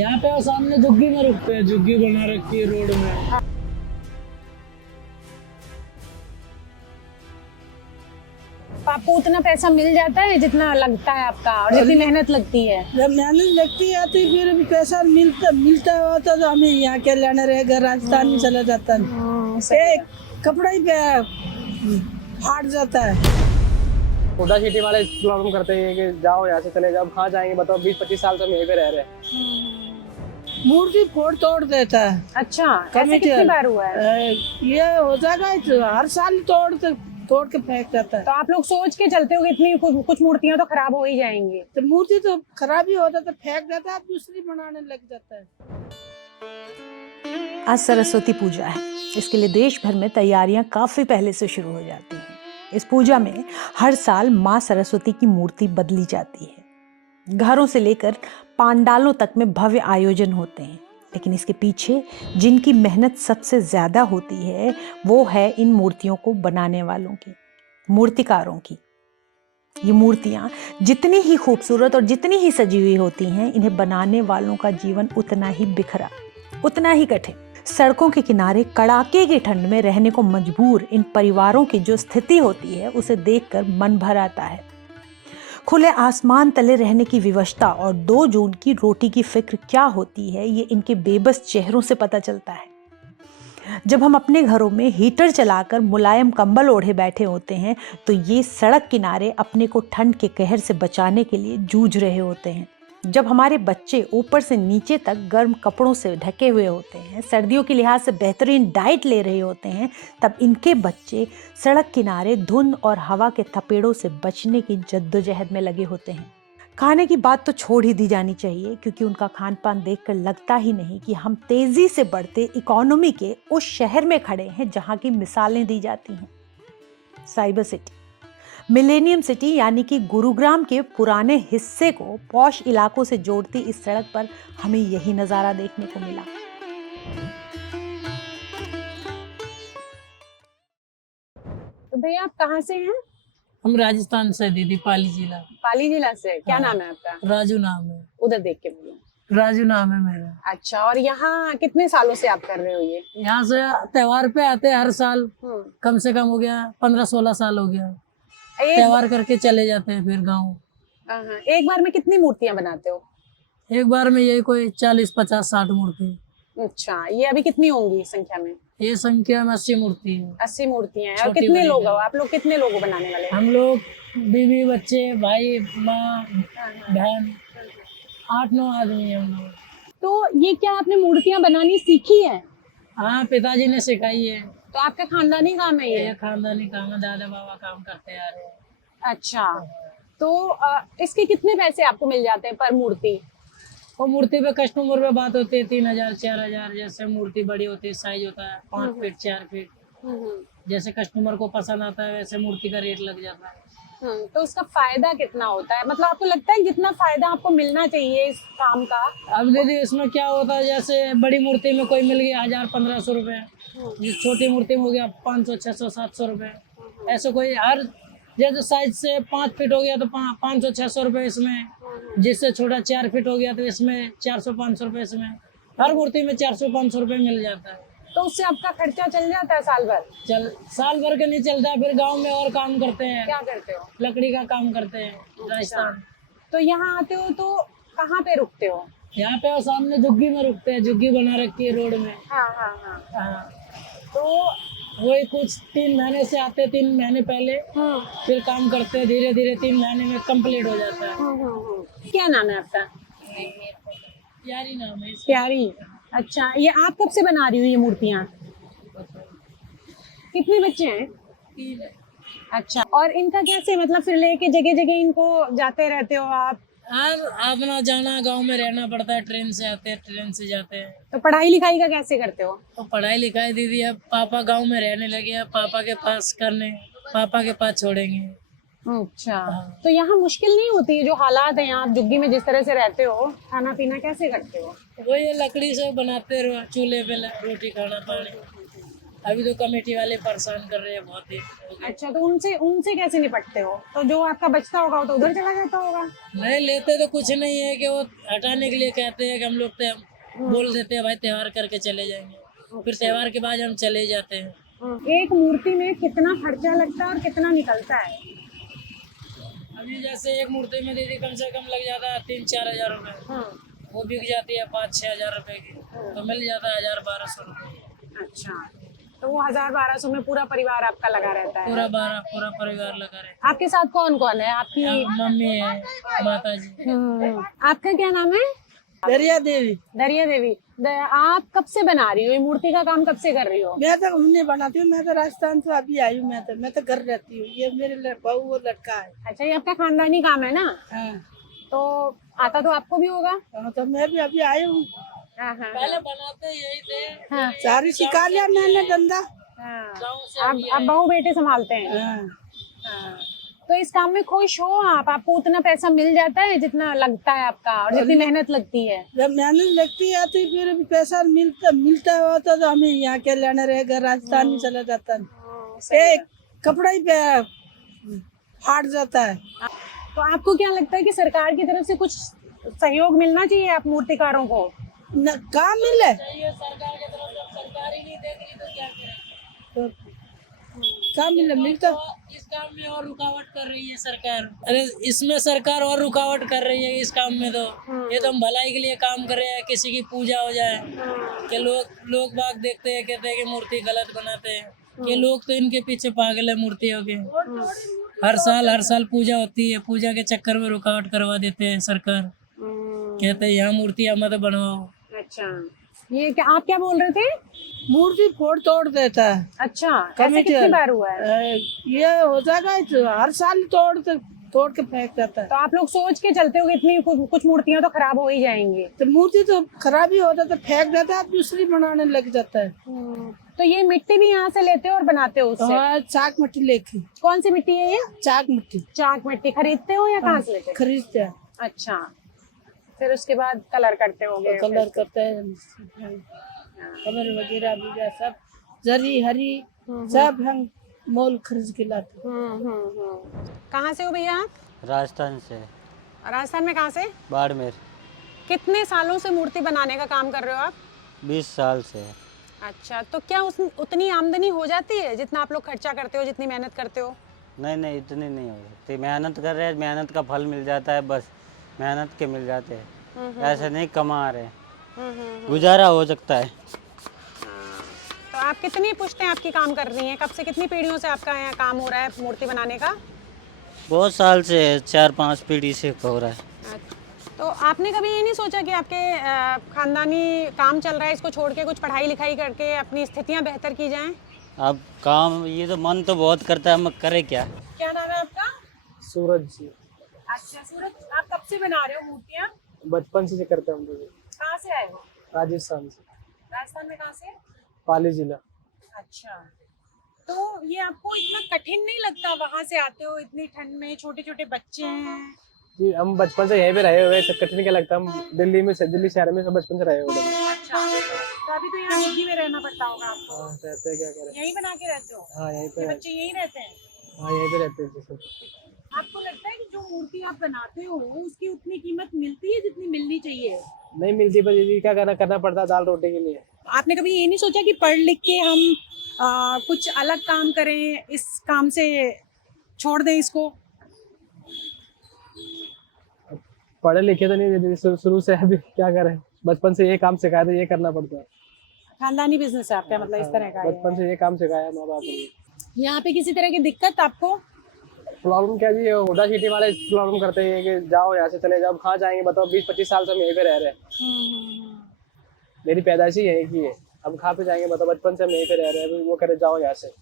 यहाँ पे वो सामने झुग्गी में रुकते हैं, झुग्गी बना रखी है रोड में। आपको उतना पैसा मिल जाता है जितना लगता है आपका और जितनी मेहनत लगती है? जब मेहनत लगती है तो फिर भी पैसा मिलता होता तो हमें यहाँ के लेना रहेगा, राजस्थान में चला जाता है। एक कपड़ा ही फाट जाता है। उदा सिटी वाले प्रॉब्लम करते हैं कि जाओ यहाँ से चले जाओ, कहाँ जाएंगे बताओ, 20-25 साल से हम यहीं पे रह रहे हैं। मूर्ति फोड़ तोड़ देता है। अच्छा, ऐसे कितनी बार हुआ है? ये हो जाएगा तो हर साल तोड़ के फेंक जाता है। तो आप लोग सोच के चलते हो कि इतनी कुछ मूर्तियां तो खराब हो ही जाएंगी? तो मूर्ति तो खराब ही होता तो फेंक देता है, दूसरी बनाने लग जाता है। आज सरस्वती पूजा है। इसके लिए देश भर में तैयारियां काफी पहले से शुरू हो जाती हैं। इस पूजा में हर साल माँ सरस्वती की मूर्ति बदली जाती है। घरों से लेकर पांडालों तक में भव्य आयोजन होते हैं, लेकिन इसके पीछे जिनकी मेहनत सबसे ज्यादा होती है वो है इन मूर्तियों को बनाने वालों की, मूर्तिकारों की। ये मूर्तियां जितनी ही खूबसूरत और जितनी ही सजी हुई होती हैं, इन्हें बनाने वालों का जीवन उतना ही बिखरा, उतना ही कठिन। सड़कों के किनारे कड़ाके की ठंड में रहने को मजबूर इन परिवारों की जो स्थिति होती है उसे देखकर मन भर आता है। खुले आसमान तले रहने की विवशता और 2 जून की रोटी की फिक्र क्या होती है, ये इनके बेबस चेहरों से पता चलता है। जब हम अपने घरों में हीटर चलाकर मुलायम कंबल ओढ़े बैठे होते हैं तो ये सड़क किनारे अपने को ठंड के कहर से बचाने के लिए जूझ रहे होते हैं। जब हमारे बच्चे ऊपर से नीचे तक गर्म कपड़ों से ढके हुए होते हैं, सर्दियों के लिहाज से बेहतरीन डाइट ले रहे होते हैं, तब इनके बच्चे सड़क किनारे धुंध और हवा के थपेड़ों से बचने की जद्दोजहद में लगे होते हैं। खाने की बात तो छोड़ ही दी जानी चाहिए, क्योंकि उनका खान पान देखकर लगता ही नहीं कि हम तेजी से बढ़ते इकोनॉमी के उस शहर में खड़े हैं जहाँ की मिसालें दी जाती हैं। साइबर सिटी, मिलेनियम सिटी यानी कि गुरुग्राम के पुराने हिस्से को पॉश इलाकों से जोड़ती इस सड़क पर हमें यही नजारा देखने को मिला। तो भैया आप कहाँ से हैं? हम राजस्थान से दीदी, पाली जिला। पाली जिला से। क्या हाँ। नाम है आपका? राजू नाम है। उधर देख के बोलो। राजू नाम है मेरा। अच्छा, और यहाँ कितने सालों से आप कर रहे हो ये? यहाँ से त्योहार पे आते हैं हर साल, कम से कम हो गया 15-16 साल हो गया। त्योहार करके चले जाते हैं फिर गाँव। एक बार में कितनी मूर्तियाँ बनाते हो? एक बार में यही कोई 40-50-60 मूर्ति। अच्छा, ये अभी कितनी होंगी संख्या में? ये संख्या में 80 मूर्ति है। 80 मूर्तियाँ हैं। और छोटी कितने बड़ी लोग हो आप लोग? कितने लोग हो बनाने वाले? हम लोग बीवी, बच्चे, भाई, माँ, बहन, 8-9 आदमी है हम लोग। तो ये क्या आपने मूर्तियाँ बनानी सीखी है? हाँ, पिताजी ने सिखाई है। तो आपका खानदानी काम है ये? खानदानी काम है, दादा बाबा काम करते आ रहे हैं। अच्छा, तो इसके कितने पैसे आपको मिल जाते हैं पर मूर्ति? वो मूर्ति पे कस्टमर पे बात होती है 3000-4000। जैसे मूर्ति बड़ी होती है, साइज होता है 5 फीट 4 फीट, जैसे कस्टमर को पसंद आता है वैसे मूर्ति का रेट लग जाता है। तो उसका फायदा कितना होता है? मतलब आपको लगता है जितना फायदा आपको मिलना चाहिए इस काम का? अब दीदी इसमें क्या होता है, जैसे बड़ी मूर्ति में कोई मिल गया 1000-1500 रुपए, जिस छोटी मूर्ति में हो गया 500-600-700 रुपए। ऐसे कोई हर जैसे साइज से 5 फीट हो गया तो 500-600 रुपए इसमें, जिससे छोटा 4 फीट हो गया तो इसमें 400-500 रुपए इसमें। हर मूर्ति में 400-500 रुपए मिल जाता है। तो उससे आपका खर्चा चल जाता है साल भर? साल भर के नहीं चलता, फिर गांव में और काम करते हैं। क्या करते हो? लकड़ी का काम करते हैं राजस्थान। तो यहाँ आते हो तो कहाँ पे रुकते हो? यहाँ पे वो सामने झुग्गी में रुकते हैं, झुग्गी बना रखी है रोड में। हाँ। तो वही कुछ 3 महीने से आते, 3 महीने पहले, फिर काम करते हैं। धीरे धीरे 3 महीने में कंप्लीट हो जाता है। क्या नाम है आपका? प्यारी नाम है। प्यारी। अच्छा, ये आप कब से बना रही हो ये मूर्तियाँ? कितने बच्चे हैं? 3 है। अच्छा, और इनका कैसे, मतलब फिर लेके जगह जगह इनको जाते रहते हो आप? अपना जाना, गांव में रहना पड़ता है। ट्रेन से आते हैं, ट्रेन से जाते हैं। तो पढ़ाई लिखाई का कैसे करते हो? तो पढ़ाई लिखाई दीदी, अब पापा गांव में रहने लगे, अब पापा के पास करने, पापा के पास छोड़ेंगे। अच्छा, तो यहाँ मुश्किल नहीं होती है जो हालात है यहाँ, आप झुग्गी में जिस तरह से रहते हो, खाना पीना कैसे करते हो? वही लकड़ी से बनाते रहो, चूल्हे पे रोटी खाना पानी। अभी तो कमेटी वाले परेशान कर रहे हैं बहुत ही। अच्छा, तो उनसे उनसे कैसे निपटते हो? तो जो आपका बचता होगा वो तो उधर चला जाता होगा। नहीं लेते तो कुछ नहीं है कि वो हटाने के लिए कहते हैं कि हम लोग तो बोल देते हैं भाई त्योहार करके चले जाएंगे, फिर त्योहार के बाद हम चले जाते हैं। एक मूर्ति में कितना खर्चा लगता है और कितना निकलता है? अभी जैसे एक मूर्ति में दीदी कम से कम लग जाता है 3-4 हजार रुपए, वो बिक जाती है 5-6 हजार रुपए की, तो मिल जाता है 1000-1200 रुपए। अच्छा, तो वो 1000-1200 में पूरा परिवार आपका लगा रहता है? पूरा परिवार लगा रहता आपके साथ कौन कौन है? आपकी है। मम्मी है, माता जी। आपका क्या नाम है? दरिया देवी। दरिया देवी। आप कब से बना रही हो? ये मूर्ति का काम कब से कर रही हो? मैं तो नहीं बनाती हूँ, मैं तो राजस्थान से अभी आई हूँ। मैं तो घर रहती हूँ। ये मेरे बहू वो लड़का है। अच्छा, ये आपका खानदानी काम है ना? हाँ। तो आता तो आपको भी होगा? तो मैं भी अभी आई हूँ। पहले बनाते यही थे। हाँ, सारी सिखा लिया मैंने धंधा। आप बहू बेटे संभालते हैं? हाँ। तो इस काम में खुश हो आप? आपको उतना पैसा मिल जाता है जितना लगता है आपका और जितनी मेहनत लगती है? जब मेहनत लगती है तो फिर भी पैसा मिलता होता तो हमें यहाँ के लेने रहेगा, राजस्थान में चला जाता है। एक कपड़ा ही फाट जाता है। तो आपको क्या लगता है कि सरकार की तरफ से कुछ सहयोग मिलना चाहिए आप मूर्तिकारों को? न कहाँ मिले सरकार की तरफ से सरकार ही नहीं देख रही तो क्या करें। तो कहाँ मिले मिलता। इस काम में और रुकावट कर रही है सरकार। अरे इसमें सरकार और रुकावट कर रही है इस काम में। तो ये तो हम भलाई के लिए काम कर रहे हैं, किसी की पूजा हो जाए कि लोग बाग देखते हैं, कहते हैं कि मूर्ति गलत बनाते हैं, कि लोग तो इनके पीछे पागल है मूर्तियों के। हर साल पूजा होती है, पूजा के चक्कर में रुकावट करवा देते हैं सरकार, कहते हैं यहाँ मूर्तियाँ मत बनवाओ। अच्छा, ये क्या आप क्या बोल रहे थे? मूर्ति फोड़ तोड़ देता है। अच्छा, ऐसे कितनी बार हुआ है? ये हो जाएगा हर साल तोड़ के फेंक देता है। तो आप लोग सोच के चलते हो कि इतनी कुछ मूर्तियां तो खराब हो ही जाएंगी? तो मूर्ति तो खराब ही होता तो फेंक देता है, दूसरी बनाने लग जाता है। तो ये मिट्टी भी यहाँ से लेते हो और बनाते हो उससे? हाँ, चाक मिट्टी लेके। कौन सी मिट्टी है ये? चाक मिट्टी। चाक मिट्टी खरीदते हो या कहाँ से लेते हो? खरीदते हैं। अच्छा, फिर उसके बाद कलर करते होगे? कलर करते हैं, कलर वगैरह भी सब जरी हरी सब हम मोल खरीद के लाते। कहाँ से हो भैया आप? राजस्थान से। राजस्थान में कहाँ से? बाड़मेर। कितने सालों से मूर्ति बनाने का काम कर रहे हो आप? 20 साल से। अच्छा, तो क्या उतनी आमदनी हो जाती है जितना आप लोग खर्चा करते हो, जितनी मेहनत करते हो? नहीं इतनी नहीं हो सकती। मेहनत कर रहे हैं, मेहनत का फल मिल जाता है, बस मेहनत के मिल जाते हैं, ऐसे नहीं कमा रहे, गुजारा हो सकता है। तो आप कितनी पुश्तें आपकी काम कर रही हैं? कब से कितनी पीढ़ियों से आपका यहाँ काम हो रहा है मूर्ति बनाने का? बहुत साल से, 4-5 पीढ़ी से हो रहा है। तो आपने कभी ये नहीं सोचा कि आपके खानदानी काम चल रहा है, इसको छोड़ के कुछ पढ़ाई लिखाई करके अपनी स्थितियाँ बेहतर की जाएं? अब काम ये तो मन तो बहुत करता है, हम करे क्या। क्या नाम है आपका? सूरज जी। अच्छा सूरज, आप कब से बना रहे हो मूर्तियाँ? बचपन से करते हैं हम लोग। कहाँ से आए हो? राजस्थान से। राजस्थान में कहाँ से? पाली जिला। अच्छा, तो ये आपको इतना कठिन नहीं लगता? वहाँ से आते हो इतनी ठंड में, छोटे छोटे बच्चे हैं। जी, हम बचपन से यहीं पे रहे हुए, तो कठिन क्या लगता है। हम दिल्ली शहर में बचपन से रहे हुए। अच्छा, तो अभी तो यहाँ दिल्ली में रहना पड़ता होगा आपको? हाँ, रहते क्या करें। यहीं बना के रहते हो? हाँ, यहीं पे। बच्चे यहीं रहते हैं? हाँ, यहीं पे रहते हैं सब। आपको लगता है कि जो मूर्ति आप बनाते हो उसकी उतनी कीमत मिलती है जितनी मिलनी चाहिए? नहीं मिलती, पर ये क्या करना पड़ता है दाल रोटी के लिए। आपने कभी ये नहीं सोचा कि पढ़ लिख के हम कुछ अलग काम करें, इस काम से छोड़ दें इसको? पढ़े लिखे तो नहीं, शुरू से अभी क्या करें, बचपन से ये काम सिखाया तो ये करना पड़ता है। खानदानी बिजनेस है आपका, मतलब इस तरह का? बचपन से ये काम सिखाया माँ बाप ने। यहाँ पे किसी तरह की दिक्कत आपको? प्रॉब्लम क्या जी, हुडा सिटी वाले प्रॉब्लम करते हैं कि जाओ यहाँ से चले जाओ। कहाँ जाएंगे बताओ, 20-25 साल से हम यहीं पे रह रहे हैं। मेरी पैदाइश ही यहीं की है, अब कहाँ पे जाएंगे बताओ। बचपन से हम यहीं पे रह रहे हैं, वो करे जाओ यहाँ से।